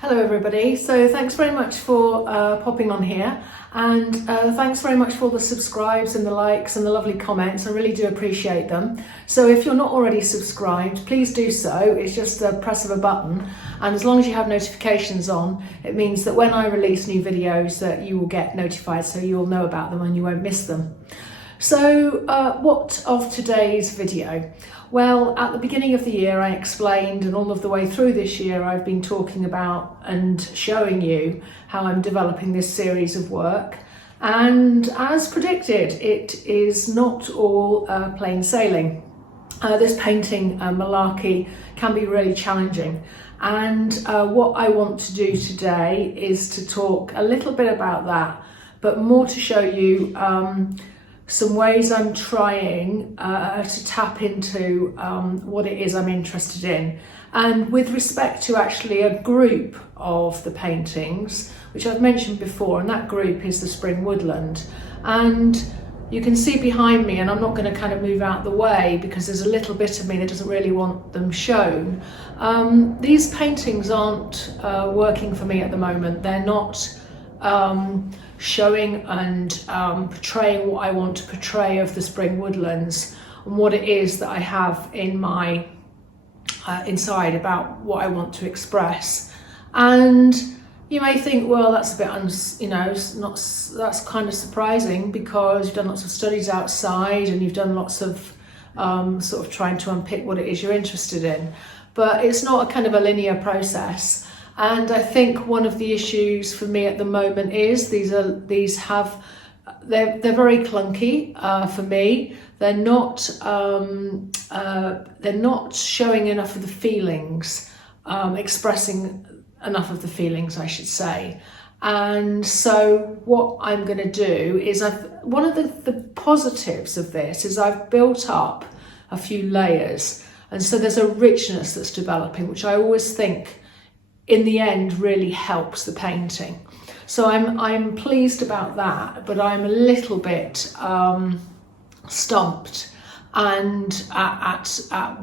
Hello everybody, so thanks very much for popping on here, and thanks very much for all the subscribes and the likes and the lovely comments. I really do appreciate them. So if you're not already subscribed, please do so. It's just the press of a button, and as long as you have notifications on, it means that when I release new videos that you will get notified, so you'll know about them and you won't miss them. So what of today's video? Well, at the beginning of the year I explained, and all of the way through this year I've been talking about and showing you how I'm developing this series of work. And as predicted, it is not all plain sailing. This painting malarkey can be really challenging. And what I want to do today is to talk a little bit about that, but more to show you some ways I'm trying to tap into what it is I'm interested in. And with respect to actually a group of the paintings, which I've mentioned before, and that group is the Spring Woodland. And you can see behind me, and I'm not going to kind of move out the way because there's a little bit of me that doesn't really want them shown. These paintings aren't working for me at the moment. They're not showing and portraying what I want to portray of the Spring Woodlands and what it is that I have in my inside about what I want to express. And you may think, well, that's a bit that's kind of surprising because you've done lots of studies outside and you've done lots of sort of trying to unpick what it is you're interested in, but it's not a kind of a linear process. And I think one of the issues for me at the moment is they're very clunky for me. They're not showing enough of the feelings, expressing enough of the feelings, I should say. And so what I'm going to do is one of the positives of this is I've built up a few layers, and so there's a richness that's developing, which I always think in the end really helps the painting. So I'm pleased about that, but I'm a little bit stumped and at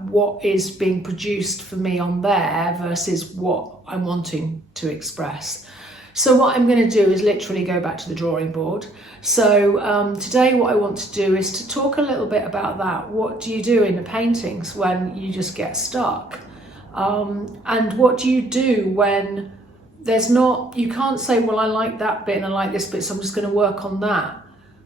what is being produced for me on there versus what I'm wanting to express. So what I'm going to do is literally go back to the drawing board. So today what I want to do is to talk a little bit about that. What do you do in the paintings when you just get stuck? And what do you do when you can't say, well, I like that bit and I like this bit, so I'm just going to work on that,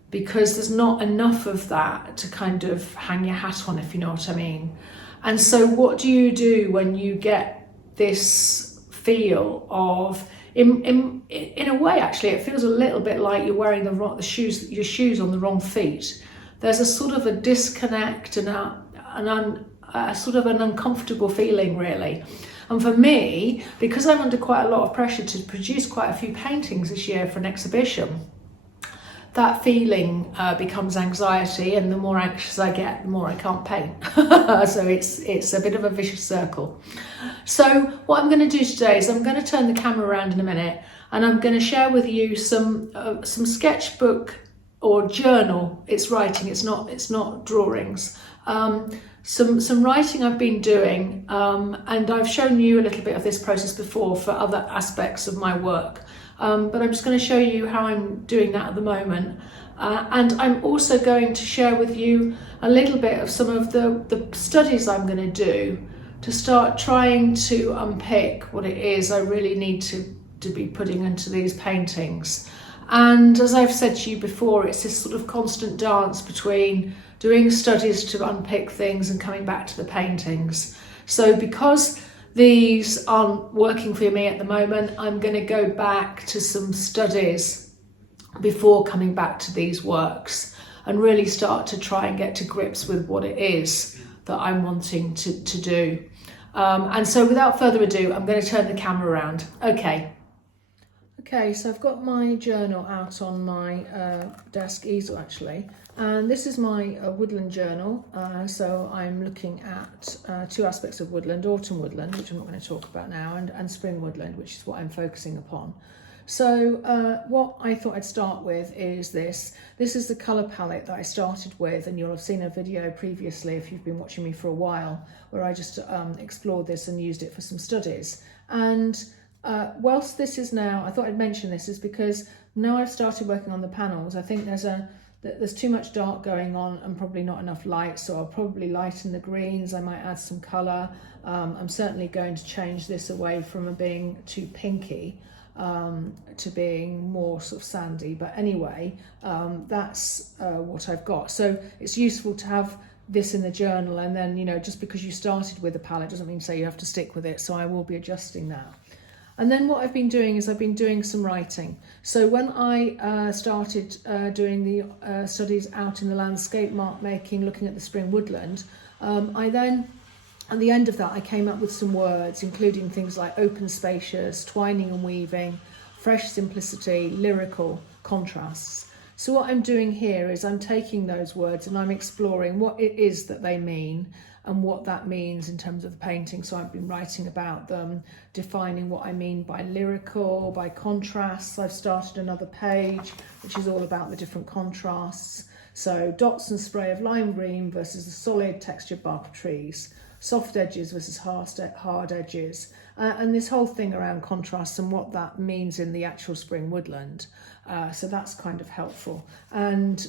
because there's not enough of that to kind of hang your hat on, if you know what I mean. And so what do you do when you get this feel of, in a way, actually, it feels a little bit like you're wearing your shoes on the wrong feet. There's a sort of a disconnect and sort of an uncomfortable feeling, really. And for me, because I'm under quite a lot of pressure to produce quite a few paintings this year for an exhibition, that feeling becomes anxiety, and the more anxious I get, the more I can't paint. So it's a bit of a vicious circle. So what I'm going to do today is I'm going to turn the camera around in a minute, and I'm going to share with you some sketchbook or journal. It's writing. It's not drawings. Some writing I've been doing, and I've shown you a little bit of this process before for other aspects of my work, but I'm just going to show you how I'm doing that at the moment, and I'm also going to share with you a little bit of some of the studies I'm going to do to start trying to unpick what it is I really need to be putting into these paintings. And as I've said to you before, it's this sort of constant dance between doing studies to unpick things and coming back to the paintings. So because these aren't working for me at the moment, I'm going to go back to some studies before coming back to these works and really start to try and get to grips with what it is that I'm wanting to do. And so without further ado, I'm going to turn the camera around. Okay, so I've got my journal out on my desk easel, actually, and this is my woodland journal. So I'm looking at two aspects of woodland: autumn woodland, which I'm not going to talk about now, and spring woodland, which is what I'm focusing upon. So what I thought I'd start with is this. This is the colour palette that I started with, and you'll have seen a video previously if you've been watching me for a while, where I just explored this and used it for some studies. And Whilst this is now, I thought I'd mention this, is because now I've started working on the panels, I think there's too much dark going on and probably not enough light, so I'll probably lighten the greens, I might add some colour. I'm certainly going to change this away from being too pinky to being more sort of sandy, but anyway, that's what I've got. So it's useful to have this in the journal, and then, you know, just because you started with a palette doesn't mean to say you have to stick with it, so I will be adjusting now. And then what I've been doing is I've been doing some writing. So when I started doing the studies out in the landscape, mark making, looking at the spring woodland, I then, at the end of that, I came up with some words, including things like open, spacious, twining and weaving, fresh simplicity, lyrical, contrasts. So what I'm doing here is I'm taking those words and I'm exploring what it is that they mean and what that means in terms of the painting. So I've been writing about them, defining what I mean by lyrical, by contrasts. I've started another page which is all about the different contrasts. So dots and spray of lime green versus the solid textured bark of trees, soft edges versus hard edges, and this whole thing around contrasts and what that means in the actual spring woodland. So that's kind of helpful. And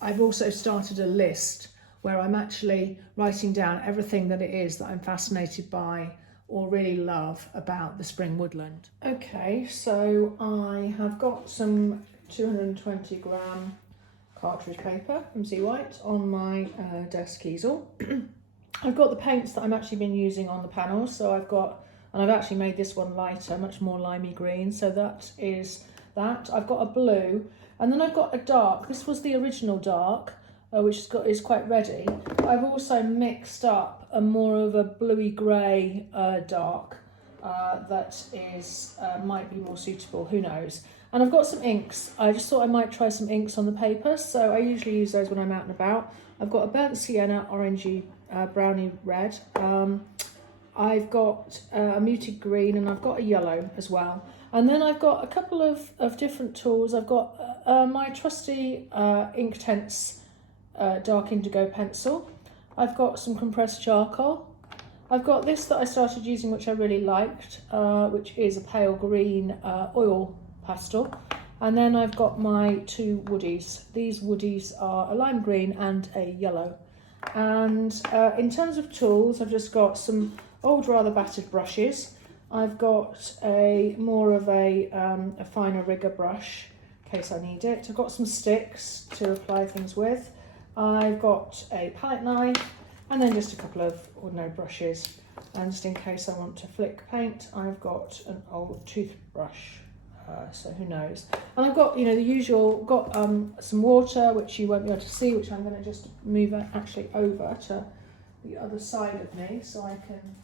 I've also started a list where I'm actually writing down everything that it is that I'm fascinated by or really love about the spring woodland. Okay, so I have got some 220 gram cartridge paper from Z White on my desk easel. I've got the paints that I've actually been using on the panels, so I've actually made this one lighter, much more limey green, so that is that. I've got a blue, and then I've got a dark. This was the original dark, which is quite ready. I've also mixed up a more of a bluey grey dark that is might be more suitable, who knows. And I've got some inks. I just thought I might try some inks on the paper, so I usually use those when I'm out and about. I've got a burnt sienna, orangey, browny red. I've got a muted green, and I've got a yellow as well. And then I've got a couple of different tools. I've got my trusty Inktense dark indigo pencil. I've got some compressed charcoal. I've got this that I started using, which I really liked, which is a pale green oil pastel. And then I've got my two woodies. These woodies are a lime green and a yellow. And in terms of tools, I've just got some old, rather battered brushes. I've got more of a finer rigger brush in case I need it. I've got some sticks to apply things with. I've got a palette knife, and then just a couple of ordinary brushes. And just in case I want to flick paint, I've got an old toothbrush. So who knows? And I've got, you know, the usual, got some water, which you won't be able to see, which I'm going to just move actually over to the other side of me so I can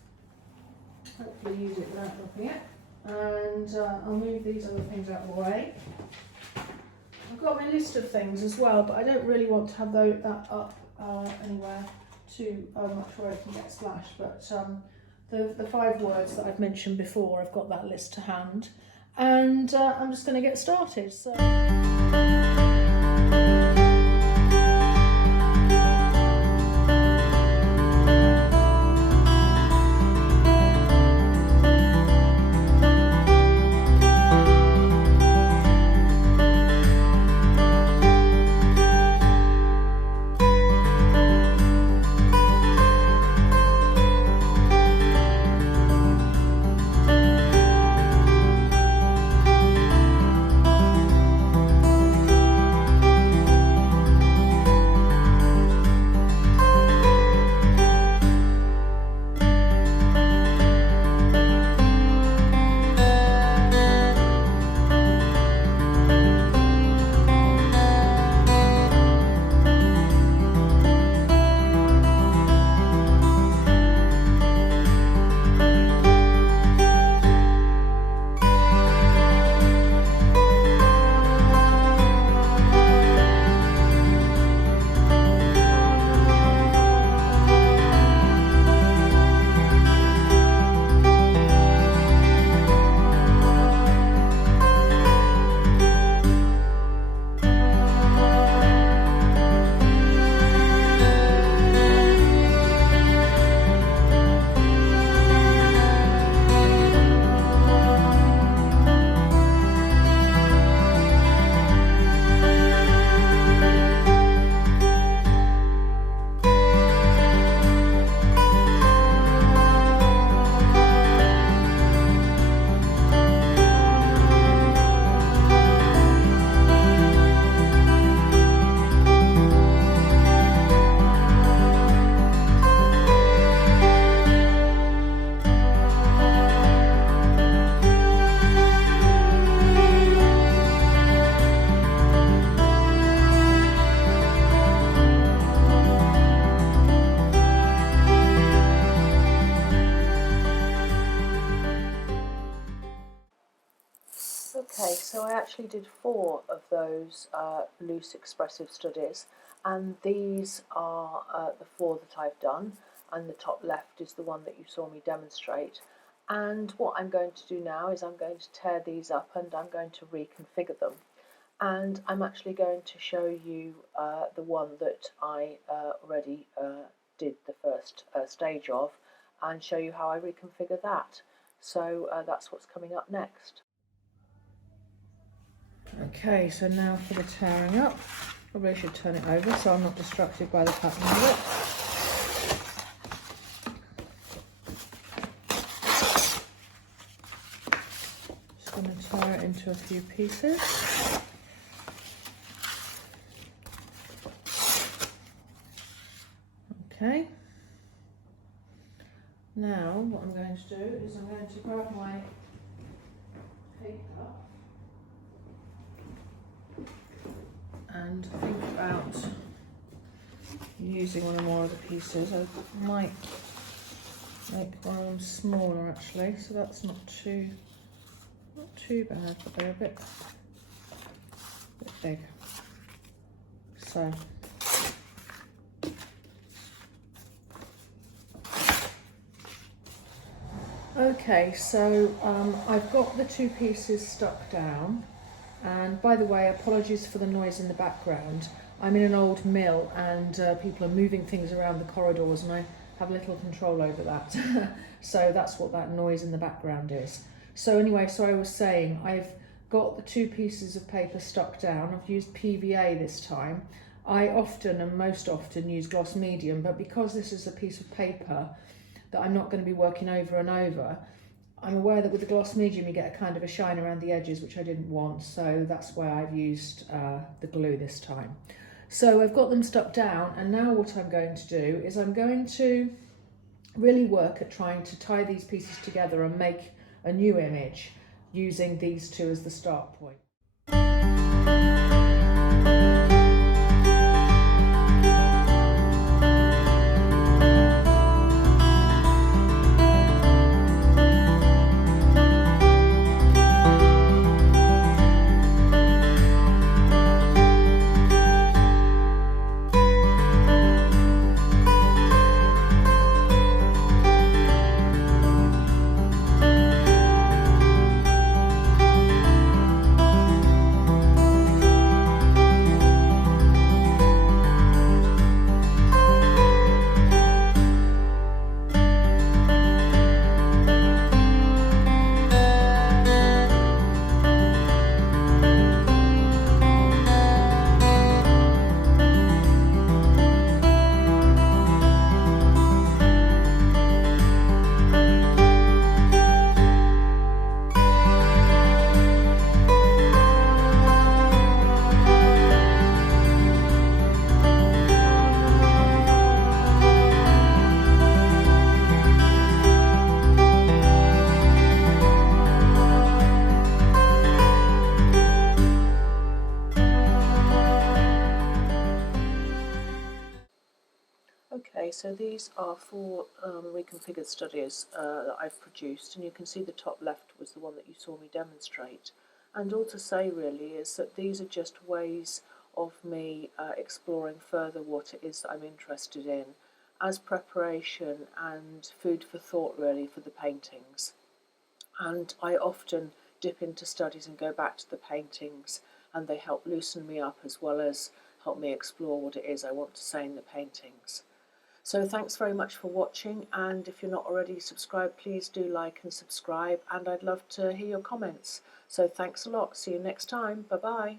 hopefully use it without dropping it. And I'll move these other things out of the way. I've got my list of things as well, but I don't really want to have that up anywhere too much where it can get splashed. But the 5 words that I've mentioned before, I've got that list to hand. And I'm just going to get started. So. Okay, so I actually did 4 of those loose expressive studies, and these are the 4 that I've done, and the top left is the one that you saw me demonstrate. And what I'm going to do now is I'm going to tear these up and I'm going to reconfigure them. And I'm actually going to show you the one that I already did the first stage of, and show you how I reconfigure that. So that's what's coming up next. Okay, so now for the tearing up. Probably should turn it over so I'm not distracted by the pattern of it. Just going to tear it into a few pieces. Okay. Now what I'm going to do is I'm going to grab my paper and think about using one or more of the pieces. I might make one of them smaller actually, so that's not too bad, but they're a bit big. So okay, so I've got the 2 pieces stuck down, and by the way, apologies for the noise in the background. I'm in an old mill and people are moving things around the corridors and I have little control over that. So that's what that noise in the background is. So anyway, so I was saying, I've got the 2 pieces of paper stuck down. I've used PVA this time. I often and most often use gloss medium, but because this is a piece of paper that I'm not going to be working over and over, I'm aware that with the gloss medium you get a kind of a shine around the edges, which I didn't want, so that's why I've used the glue this time. So I've got them stuck down, and now what I'm going to do is I'm going to really work at trying to tie these pieces together and make a new image using these 2 as the start point. Okay, so these are 4 reconfigured studies that I've produced, and you can see the top left was the one that you saw me demonstrate. And all to say really is that these are just ways of me exploring further what it is that I'm interested in as preparation and food for thought really for the paintings. And I often dip into studies and go back to the paintings, and they help loosen me up as well as help me explore what it is I want to say in the paintings. So thanks very much for watching, and if you're not already subscribed, please do like and subscribe, and I'd love to hear your comments. So thanks a lot. See you next time. Bye bye.